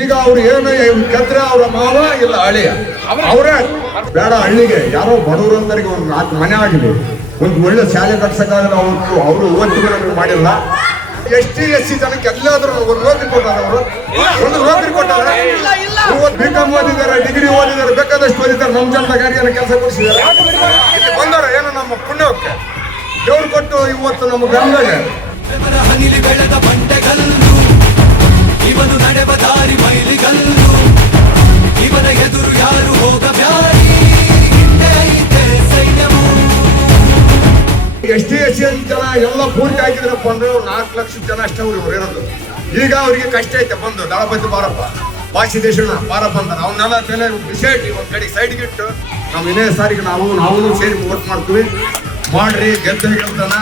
ಈಗ ಅವ್ರು ಏನು ಕೆತ್ತರೆ ಅವರ ಮಾವ ಇಲ್ಲ ಹಳಿಯ ಅವರೇ ಬೇಡ, ಹಳ್ಳಿಗೆ ಯಾರೋ ಬಡವರಂದರಿಗೆ ಒಂದು ನಾಲ್ಕು ಮನೆ ಆಗಿದೆ ಒಂದು ಒಳ್ಳೆ ಶಾಲೆ ಕಟ್ಸಕ್ಕಾಗಲ್ಲ ಅವ್ರು, ಅವರು ನಮಗೆ ಮಾಡಿಲ್ಲ. ಎಸ್ ಟಿ, ಎಸ್ ಸಿ ಜನಕ್ಕೆ ಎಲ್ಲಾದ್ರೂ ಒಂದು ನೌಕರಿ ಕೊಟ್ಟಾರ ಅವರು? ಒಂದು ನೌಕರಿ ಕೊಟ್ಟಾರ? ಬಿ ಕಾಮ್ ಓದಿದ್ದಾರೆ, ಡಿಗ್ರಿ ಓದಿದ್ದಾರೆ, ಬೇಕಾದಷ್ಟು ಓದಿದ್ದಾರೆ ನಮ್ಮ ಜನ ಯಾರಿಗಾರ ಕೆಲಸ ಕೊಡಿಸಿದ್ದಾರೆ. ಇಲ್ಲಿ ಬಂದವರು, ಏನು ನಮ್ಮ ಪುಣ್ಯಕ್ಕೆ. ದೇವ್ರು ಕೊಟ್ಟು ಇವತ್ತು ನಮ್ಮ ಗ್ರಾಮದಾಗ ಬೆಳೆದ ಬಂಡೆಗಲ್ಲು, ಇವನು ನಡೆವ ಎಸ್ ಟಿ, ಎಸ್ ಸಿ ಜನ ಎಲ್ಲ ಪೂರ್ತಿ ಹಾಕಿದ್ರಪ್ಪ ಅಂದ್ರೆ ನಾಲ್ಕು ಲಕ್ಷ ಜನ ಅಷ್ಟೇ ಅವ್ರಿಗೆ ಇರೋದು. ಈಗ ಅವರಿಗೆ ಕಷ್ಟ ಐತೆ, ಬಂದು ದಳಪತಿ ಬಾರಪ್ಪ ವಾಸಿ ದೇಶಣ್ಣ, ಬಾರಪ್ಪ ಅಂತ. ಅವನ್ನೆಲ್ಲ ತಲೆ ಬಿಸಾಡಿ ಒಂದ್ ಕಡೆ ಸೈಡ್ಗೆ ಇಟ್ಟು ನಾವು ಇನ್ನೇ ಸಾರಿಗೆ ನಾವು ನಾವು ಸೇರಿ ಓಟ್ ಮಾಡ್ತೀವಿ. ಮಾಡ್ರಿ, ಗೆದ್ದ ಗೆಲ್ತಾನ.